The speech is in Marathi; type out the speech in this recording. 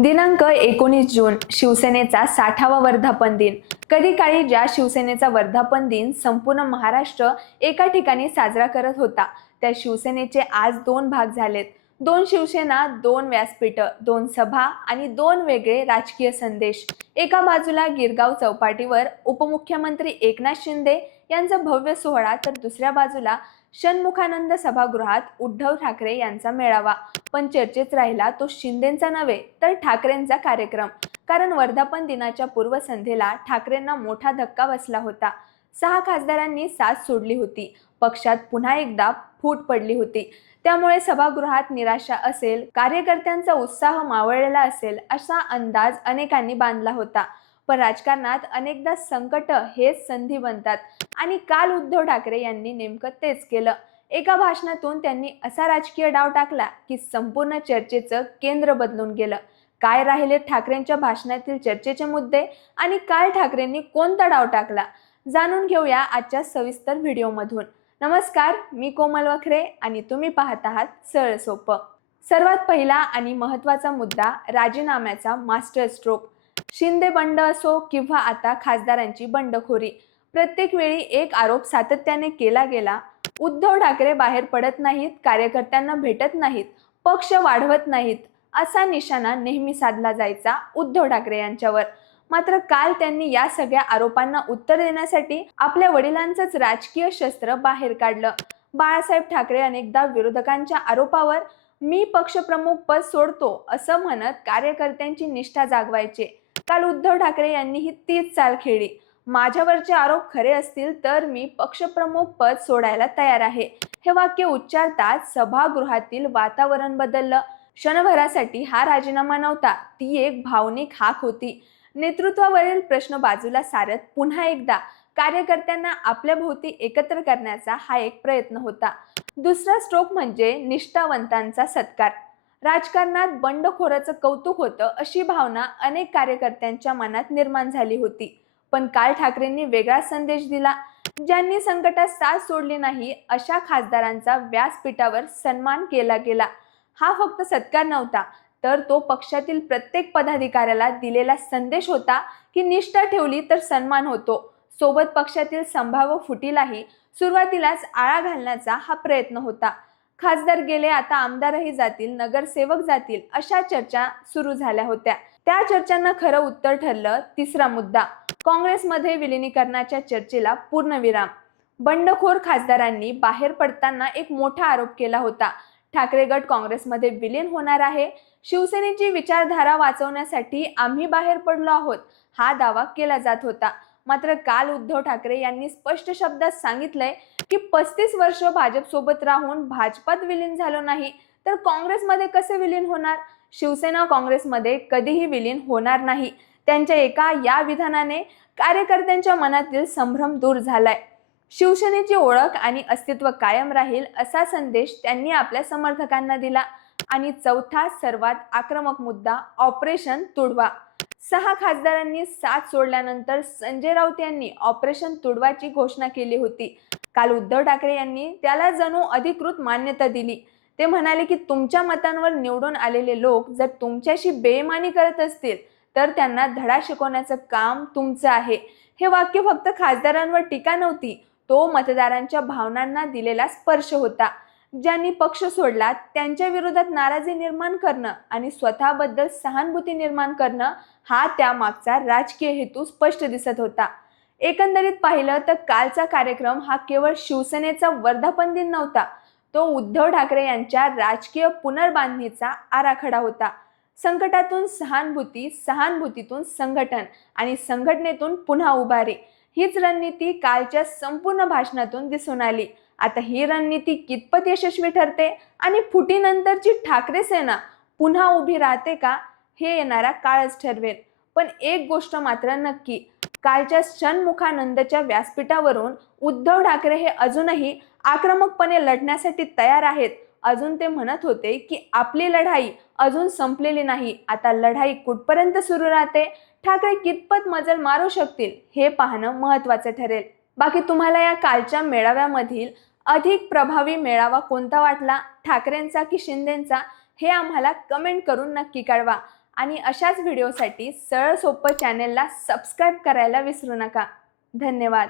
दिनांक 19 जून शिवसेनेचा 60वा वर्धापन दिन। कधी काळी ज्या शिवसेनेचा वर्धापन दिन संपूर्ण महाराष्ट्र एका ठिकाणी साजरा करत होता, त्या शिवसेनेचे आज दोन भाग झालेत। दोन शिवसेना, दोन व्यासपीठ, दोन सभा आणि दोन वेगळे राजकीय संदेश। एका बाजूला गिरगाव चौपाटीवर उपमुख्यमंत्री एकनाथ शिंदे यांचा भव्य सोहळा, तर दुसऱ्या बाजूला षण्मुखानंद सभागृहात उद्धव ठाकरे यांचा मेळावा। पण चर्चेत राहिला तो शिंदेंचा नव्हे तर ठाकरेंचा कार्यक्रम। कारण वर्धापन दिनाच्या पूर्वसंध्येला ठाकरेंना मोठा धक्का बसला होता। 6 खासदारांनी साथ सोडली होती, पक्षात पुन्हा एकदा फूट पडली होती। त्यामुळे सभागृहात निराशा असेल, कार्यकर्त्यांचा उत्साह मावळलेला असेल असा अंदाज अनेकांनी बांधला होता। पण राजकारणात अनेकदा संकट हेच संधी बनतात आणि काल उद्धव ठाकरे यांनी नेमकं तेच केलं। एका भाषणातून त्यांनी असा राजकीय डाव टाकला की संपूर्ण चर्चेचं केंद्र बदलून गेलं। काय राहिले ठाकरेंच्या भाषणातील चर्चेचे मुद्दे आणि काल ठाकरेंनी कोणता डाव टाकला, जाणून घेऊया आजच्या सविस्तर व्हिडिओमधून। नमस्कार, मी कोमल वखरे आणि तुम्ही पाहत आहात सरळ सोपं। सर्वात पहिला आणि महत्त्वाचा मुद्दा राजीनाम्याचा मास्टर स्ट्रोक। शिंदे बंड असो किंवा आता खासदारांची बंडखोरी, प्रत्येक वेळी एक आरोप सातत्याने केला गेला, उद्धव ठाकरे बाहेर पडत नाहीत, कार्यकर्त्यांना भेटत नाहीत, पक्ष वाढवत नाहीत, असा निशाणा नेहमी साधला जायचा उद्धव ठाकरे यांच्यावर। मात्र काल त्यांनी या सगळ्या आरोपांना उत्तर देण्यासाठी आपल्या वडिलांचंच राजकीय शस्त्र बाहेर काढलं। बाळासाहेब ठाकरे अनेकदा विरोधकांच्या आरोपावर मी पक्षप्रमुख पद सोडतो असं म्हणत कार्यकर्त्यांची निष्ठा जागवायचे। काल उद्धव ठाकरे यांनीही तीच चाल खेळली। माझ्यावरचे आरोप खरे असतील तर मी पक्षप्रमुख पद सोडायला तयार आहे, हे वाक्य उच्चारताच सभागृहातील वातावरण बदललं। क्षणभरासाठी हा राजीनामा नव्हता, ती एक भावनिक हाक होती। नेतृत्वावरील प्रश्न बाजूला सारत पुन्हा एकदा कार्यकर्त्यांना आपल्या भोवती एकत्र करण्याचा हा एक प्रयत्न होता। दुसरा स्ट्रोक म्हणजे निष्ठावंतांचा सत्कार। राजकारणात बंडखोराचं कौतुक होतं अशी भावना अनेक कार्यकर्त्यांच्या मनात निर्माण झाली होती। पण काल ठाकरेंनी वेगळा संदेश दिला। ज्यांनी संकटात साथ सोडली नाही अशा खासदारांचा व्यासपीठावर सन्मान केला गेला। हा फक्त सत्कार नव्हता, तर तो पक्षातील प्रत्येक पदाधिकाऱ्याला दिलेला संदेश होता की निष्ठा ठेवली तर सन्मान होतो। सोबत पक्षातील संभाव्य फुटीलाही सुरुवातीलाच आळा घालण्याचा हा प्रयत्न होता। खासदार गेले, आता आमदारही जातील, नगरसेवक जातील, अशा चर्चा सुरू झाल्या होत्या। त्या चर्चांना खरं उत्तर ठरलं तिसरा मुद्दा, काँग्रेसमध्ये विलिनीकरणाच्या चर्चेला पूर्णविराम। बंडखोर खासदारांनी बाहेर पडताना एक मोठा आरोप केला होता, ठाकरे गट काँग्रेसमध्ये विलीन होणार आहे, शिवसेनेची विचारधारा वाचवण्यासाठी आम्ही बाहेर पडलो आहोत, हा दावा केला जात होता। मात्र काल उद्धव ठाकरे यांनी स्पष्ट शब्दात सांगितलंय की 35 वर्ष भाजपसोबत राहून भाजपात विलीन झालो नाही तर काँग्रेसमध्ये कसे विलीन होणार। शिवसेना काँग्रेसमध्ये कधीही विलीन होणार नाही। त्यांच्या एका या विधानाने कार्यकर्त्यांच्या मनातील संभ्रम दूर झालाय। शिवसेनेची ओळख आणि अस्तित्व कायम राहील असा संदेश त्यांनी आपल्या समर्थकांना दिला। आणि चौथा सर्वात आक्रमक मुद्दा, ऑपरेशन तुडवा। 6 खासदारांनी साथ सोडल्यानंतर संजय राऊत यांनी ऑपरेशन तुडवाची घोषणा केली होती। काल उद्धव ठाकरे यांनी त्याला जणू अधिकृत मान्यता दिली। ते म्हणाले की तुमच्या मतांवर निवडून आलेले लोक जर तुमच्याशी बेईमानी करत असतील तर त्यांना धडा शिकवण्याचं काम तुमचं आहे। हे वाक्य फक्त खासदारांवर टीका नव्हती, तो मतदारांच्या भावनांना दिलेला स्पर्श होता। ज्यांनी पक्ष सोडला त्यांच्या विरोधात नाराजी निर्माण करणं आणि स्वतःबद्दल सहानुभूती निर्माण करणं, हा त्यामागचा राजकीय हेतू स्पष्ट दिसत होता। एकंदरीत पाहिलं तर कालचा कार्यक्रम हा केवळ शिवसेनेचा वर्धापन दिन नव्हता, तो उद्धव ठाकरे यांच्या राजकीय पुनर्बांधणीचा आराखडा होता। संकटातून सहानुभूती, सहानुभूतीतून संघटन आणि संघटनेतून पुन्हा उभारी, हीच रणनीती कालच्या संपूर्ण भाषणातून दिसून आली। आता ही रणनीती कितपत यशस्वी ठरते आणि फुटीनंतरची ठाकरे सेना पुन्हा उभी राहते का, हे येणारा काळच ठरवेल। पण एक गोष्ट मात्र नक्की, कालच्या षण्मुखानंदच्या व्यासपीठावरून उद्धव ठाकरे हे अजूनही आक्रमकपणे लढण्यासाठी तयार आहेत। अजून ते म्हणत होते की आपली लढाई अजून संपलेली नाही, आता लढाई कुठपर्यंत सुरू राहते, ठाकरे कितपत मजल मारू शकतील, हे पाहणं महत्त्वाचं ठरेल। बाकी तुम्हाला या कालच्या मेळाव्यामधील अधिक प्रभावी मेळावा कोणता वाटला, ठाकरेंचा की शिंदेंचा, हे आम्हाला कमेंट करून नक्की कळवा। आणि अशाच व्हिडिओसाठी सरळ सोपं चॅनेलला सबस्क्राईब करायला विसरू नका. धन्यवाद.